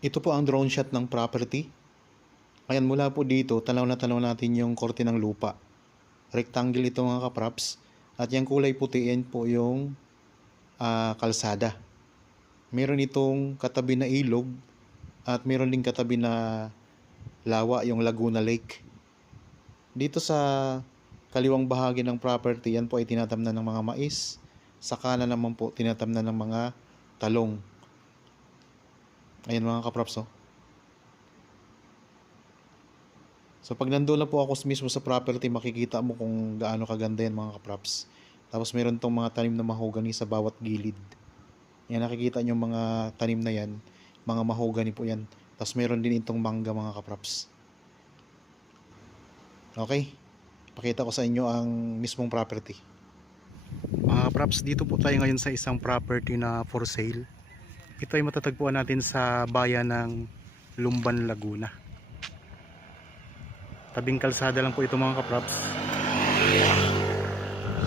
Ito po ang drone shot ng property. Ayan, mula po dito, tanaw natin yung korte ng lupa. Rectangle ito mga kapraps. At yung kulay puti, yan po yung kalsada. Meron itong katabi na ilog at meron din katabi na lawa, yung Laguna Lake. Dito sa kaliwang bahagi ng property, yan po ay tinatamnan ng mga mais. Sa kanan naman po, tinatamnan ng mga talong. Ayan mga kapraps, oh. So pag nandun na po ako mismo sa property, makikita mo kung gaano kaganda yan mga kapraps. Tapos meron tong mga tanim na mahogany sa bawat gilid. Yan, nakikita nyo mga tanim na yan, mga mahogany po yan. Tapos meron din itong mangga mga kapraps. Okay, pakita ko sa inyo ang mismong property. Mga kapraps, dito po tayo ngayon sa isang property na for sale. Ito ay matatagpuan natin sa bayan ng Lumban, Laguna. Tabing kalsada lang po ito mga kapraps.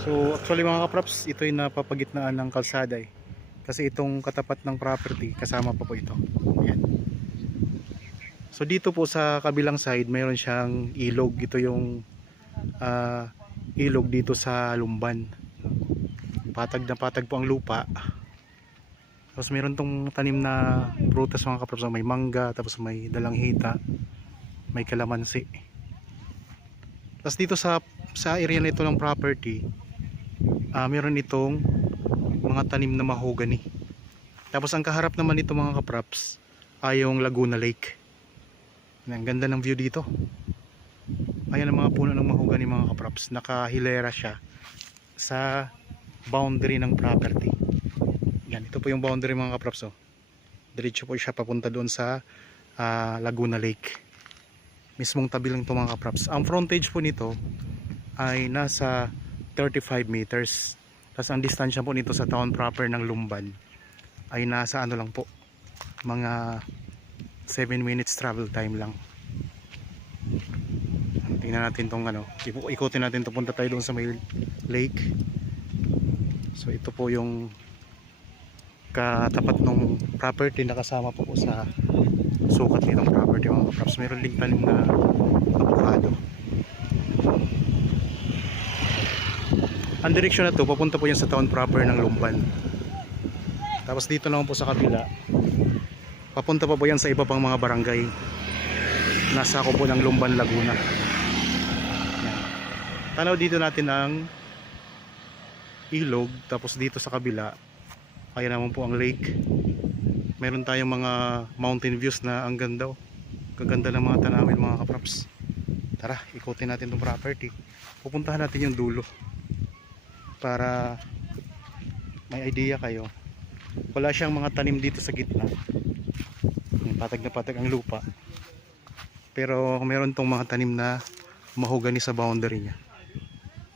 So actually mga kapraps, ito ay napapagitnaan ng kalsada eh. Kasi itong katapat ng property, kasama pa po ito. Ayan. So dito po sa kabilang side, mayroon siyang ilog. Ito yung ilog dito sa Lumban. Patag na patag po ang lupa. Tapos mayroon tong tanim na prutas mga kapraps. May mangga, tapos may dalanghita, may kalamansi. Tapos dito sa area na ito ng property, meron itong mga tanim na mahogany. Tapos ang kaharap naman nito mga kapraps ay yung Laguna Lake. Ang ganda ng view dito. Ayan ang mga puno ng mahogany mga kapraps. Nakahilera siya sa boundary ng property. Yan, ito po yung boundary mga kapraps, oh. Diretso po siya papunta doon sa Laguna Lake. Mismong tabi lang ito mga kapraps. Ang frontage po nito ay nasa 35 meters. Tapos ang distansya po nito sa town proper ng Lumban ay nasa ano lang po, mga 7 minutes travel time lang. Tingnan natin tong ano, ikutin natin to, punta tayo doon sa may lake. So ito po yung katapat ng property na kasama po sa sukat nitong property mga kapraps. Meron ding tanim na avocado. Ang direksyon na to, papunta po yan sa town proper ng Lumban. Tapos dito naman po sa kabila, papunta pa po yan sa iba pang mga barangay. Nasa ako po ng Lumban, Laguna. Yan. Tanaw dito natin ang ilog. Tapos dito sa kabila, kaya naman po ang lake. Meron tayong mga mountain views na ang ganda, oh. Kaganda ng mga tanawin mga kapraps. Tara, ikutin natin itong property. Pupuntahan natin yung dulo para may idea kayo. Wala siyang mga tanim dito sa gitna. Patag na patag ang lupa. Pero meron tong mga tanim na mahogany sa boundary niya.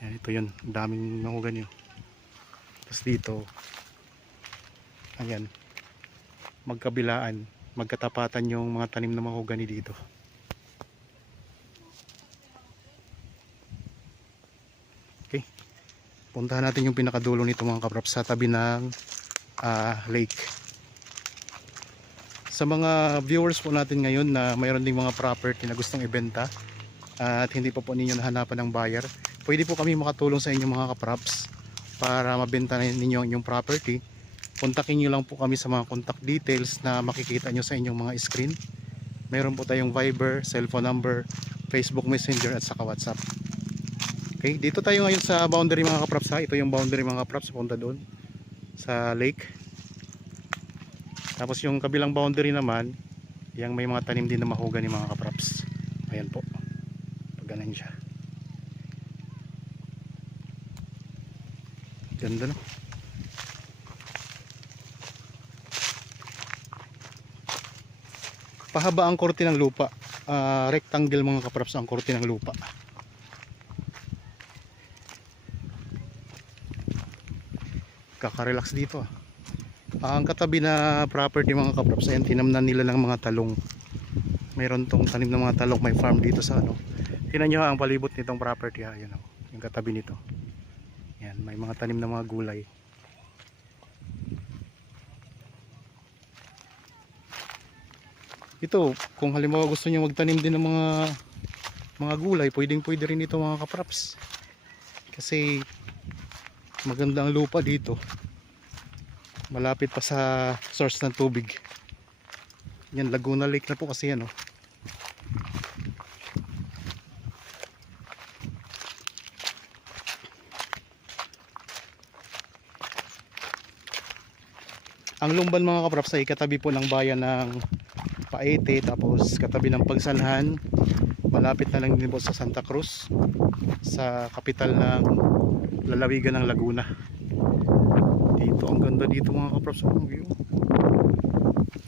Yan, ito yun. Ang daming mahogany. Tapos dito, ayan, magkabilaan, magkatapatan yung mga tanim na mahogany dito. Okay, puntahan natin yung pinakadulo nito mga kapraps, sa tabi ng lake. Sa mga viewers po natin ngayon na mayroon ding mga property na gustong ibenta at hindi pa po ninyo nahanapan ng buyer, pwede po kami makatulong sa inyo mga kapraps para mabenta ninyo yung property. Kontakin nyo lang po kami sa mga contact details na makikita nyo sa inyong mga screen. Meron po tayong Viber, cellphone number, Facebook Messenger at saka WhatsApp. Okay, dito tayo ngayon sa boundary mga kapraps ha. Ito yung boundary mga kapraps, punta doon sa lake. Tapos yung kabilang boundary naman, yung may mga tanim din na mahogany mga kapraps. Ayan po, pag ganun siya. Ganda no. Pahaba ang korte ng lupa. Rectangle mga kapraps ang korte ng lupa. Kaka-relax dito ah. Ang katabi na property mga kapraps, ayan, tinamnan nila ng mga talong. Mayroon tong tanim ng mga talong, may farm dito sa ano. Tingnan nyo ang palibot nitong property ha. Ayan, yung katabi nito. Ayan, may mga tanim ng mga gulay. Ito, kung halimbawa gusto niyo magtanim din ng mga gulay, pwede rin ito mga kapraps. Kasi maganda ang lupa dito. Malapit pa sa source ng tubig. Yan, Laguna Lake na po kasi yan, oh. Ang Lumban mga kapraps ay katabi po ng bayan ng Paete, tapos katabi ng Pagsanhan. Malapit na lang din po sa Santa Cruz, sa kapital ng lalawigan ng Laguna. Dito, ang ganda dito mga kapraps, ang view.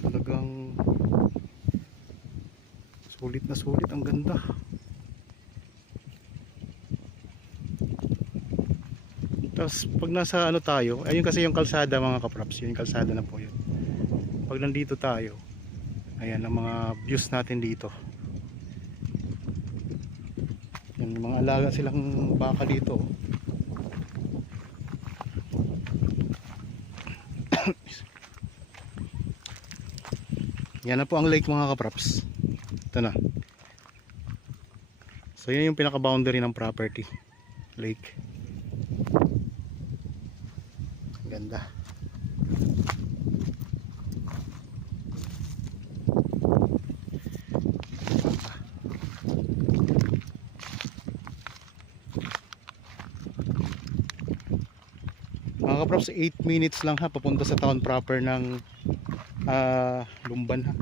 Talagang sulit na sulit, ang ganda. Tapos pag nasa ano tayo, ayun kasi yung kalsada mga kapraps, yun yung kalsada na po yun. Pag nandito tayo, ayan ang mga views natin dito. Yan, yung mga alaga silang baka dito. Yan na po ang lake mga kapraps. Ito na. So yan yung pinaka boundary ng property, lake. Ganda. Mga kaprops, 8 minutes lang ha papunta sa town proper ng Lumban ha.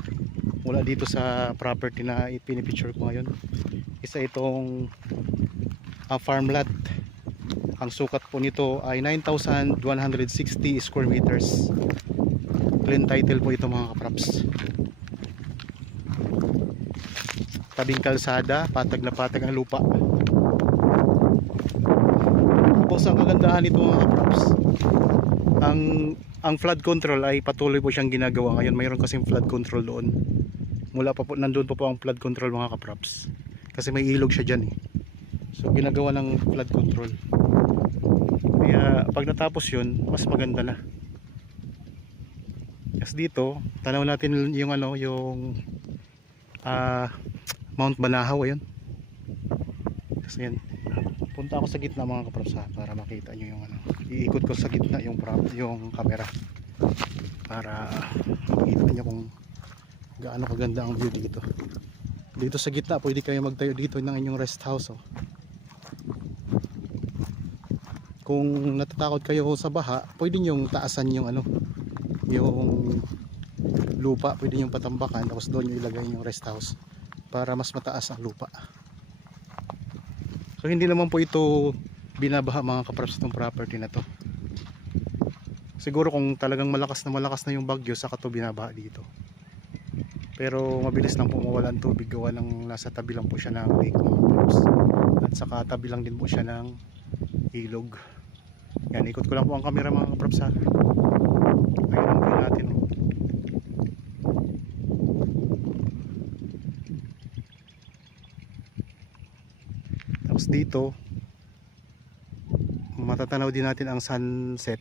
Mula dito sa property na ipinipicture ko ngayon. Isa itong farm lot. Ang sukat po nito ay 9,160 square meters. Clean title po ito mga kaprops. Tabing kalsada, patag na patag ang lupa. Tapos ang kagandahan nito mga kaprops, ang flood control ay patuloy po siyang ginagawa ngayon. Mayroon kasing flood control doon. Mula pa po, nandun po ang flood control mga kaprops. Kasi may ilog siya dyan eh. So ginagawa ng flood control. Kaya pag natapos yun, mas maganda na. Kasi dito, tanaw natin yung ano, yung Mount Banahaw, ayun. Kasi yan. Punta ako sa gitna mga kaprops para makita nyo yung ano. Iikot ko sa gitna yung camera para makita nyo kung gaano kaganda ang view dito. Dito sa gitna pwede kayo magtayo dito ng inyong rest house, oh. Kung natatakot kayo sa baha, pwede nyo taasan yung ano, yung lupa, pwede nyo patambakan tapos doon nyo ilagay yung rest house para mas mataas ang lupa. So hindi naman po ito binabaha mga kaprops, itong property na to. Siguro kung talagang malakas na yung bagyo, saka to binabaha dito. Pero mabilis lang po mawala ang tubig gawa ng nasa tabi lang po siya ng lake mga kaprops. At saka tabi lang din po siya ng ilog. Yan, ikot ko lang po ang camera mga kaprops ha. Ayun ang view natin, oh. Tapos dito matatanaw din natin ang sunset.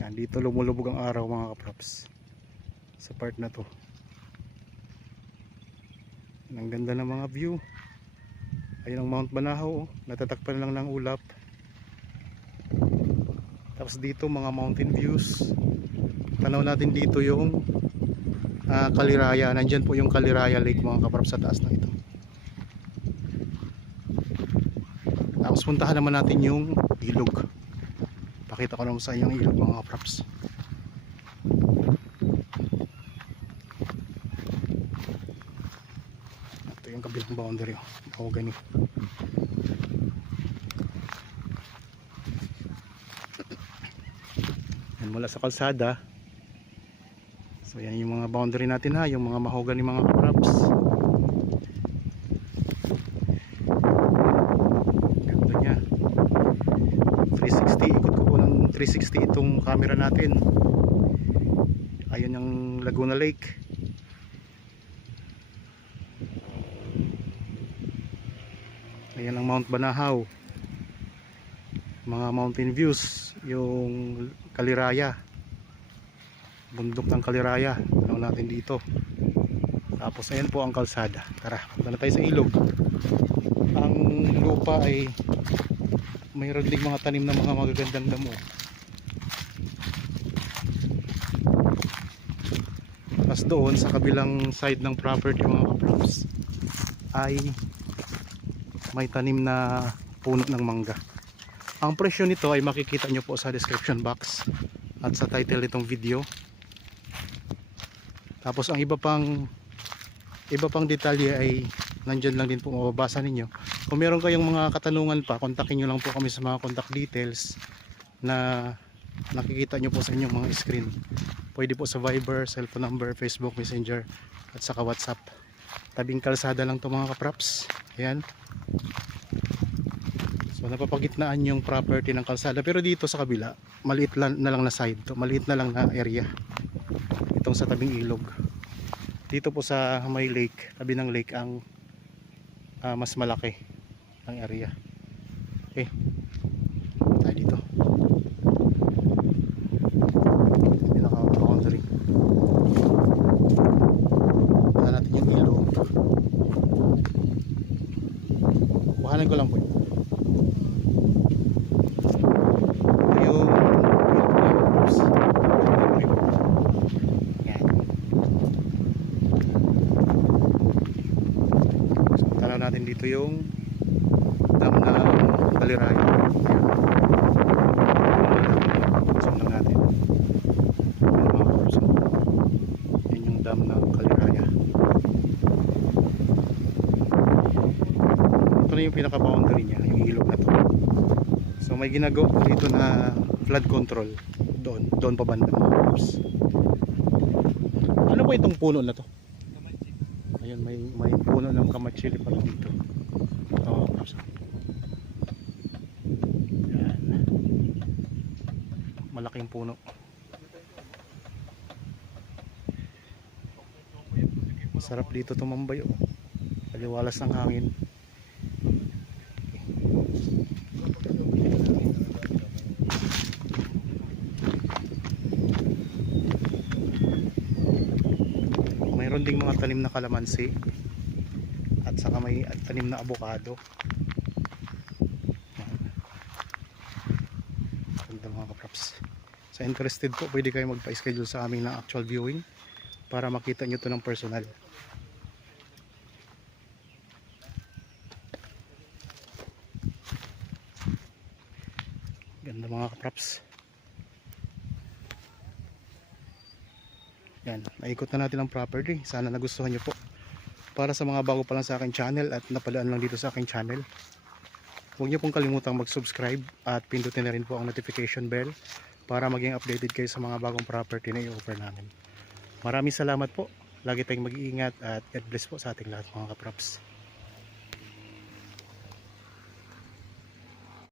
Yan, dito lumulubog ang araw mga kaprops sa part na to. Ang ganda ng mga view. Ayun ang Mount Banahaw, oh. Natatakpan lang ng ulap. Tapos dito mga mountain views. Tanaw natin dito yung Kaliraya. Nandyan po yung Kaliraya Lake mga kaprops sa taas na ito. Tapos puntahan naman natin yung ilog. Pakita ko naman sa inyo yung ilog mga kaprops. Ito yung kabilang boundary, oh. Gani. Yan, mula sa kalsada. So yan yung mga boundary natin ha, yung mga mahogany mga kaprops. Ganda niya. 360, ikot ko po ng 360 itong camera natin. Ayun yung Laguna Lake. Ayan ang Mount Banahaw. Mga mountain views, yung Kaliraya, bundok ng Kaliraya. Ano natin dito. Tapos ayan po ang kalsada. Tara, punta na tayo sa ilog. Ang lupa ay mayroon ding mga tanim na mga magagandang damo. Tapos doon sa kabilang side ng property mga kaprops ay may tanim na puno ng mangga. Ang presyo nito ay makikita nyo po sa description box at sa title nitong video. Tapos ang iba pang detalye ay nandyan lang din po, mababasa ninyo. Kung meron kayong mga katanungan pa, kontakin nyo lang po kami sa mga contact details na nakikita nyo po sa inyong mga screen. Pwede po sa Viber, cellphone number, Facebook Messenger at saka WhatsApp. Tabing kalsada lang to mga kaprops. Ayan. So napapagitnaan yung property ng kalsada, pero dito sa kabila maliit na lang na side to, maliit na lang na area itong sa tabing ilog. Dito po sa may lake, tabi ng lake ang mas malaki ang area. Okay, tayo dito. Pinaka-boundary. Punta natin yung ilog. Kuhanan ko lang po. Natin dito yung dam ng Kalirayo. Zoom lang natin. Yan yung dam ng Kalirayo. Ito na yung pinaka boundary niya, yung ilog na to. So may ginagawa dito na flood control doon pa banda. Ano po itong puno na to? Ayun, may puno ng kamatsili pala dito. Oh, yan. Malaking puno. Sarap dito tumambay, oh. Paliwalas ng hangin. Mayroon ding mga tanim na kalamansi at saka may tanim na avocado. Ganda mga kaprops. Sa interested po, pwede kayo magpa-schedule sa amin ng actual viewing para makita nyo to ng personal. Ganda mga kaprops. Yan, naikot na natin ang property. Sana nagustuhan nyo po. Para sa mga bago pa lang sa aking channel at napadaan lang dito sa aking channel, huwag nyo pong kalimutang mag-subscribe at pindutin na rin po ang notification bell para maging updated kayo sa mga bagong property na i-offer namin. Maraming salamat po. Lagi tayong mag-iingat at God bless po sa ating lahat mga kaprops.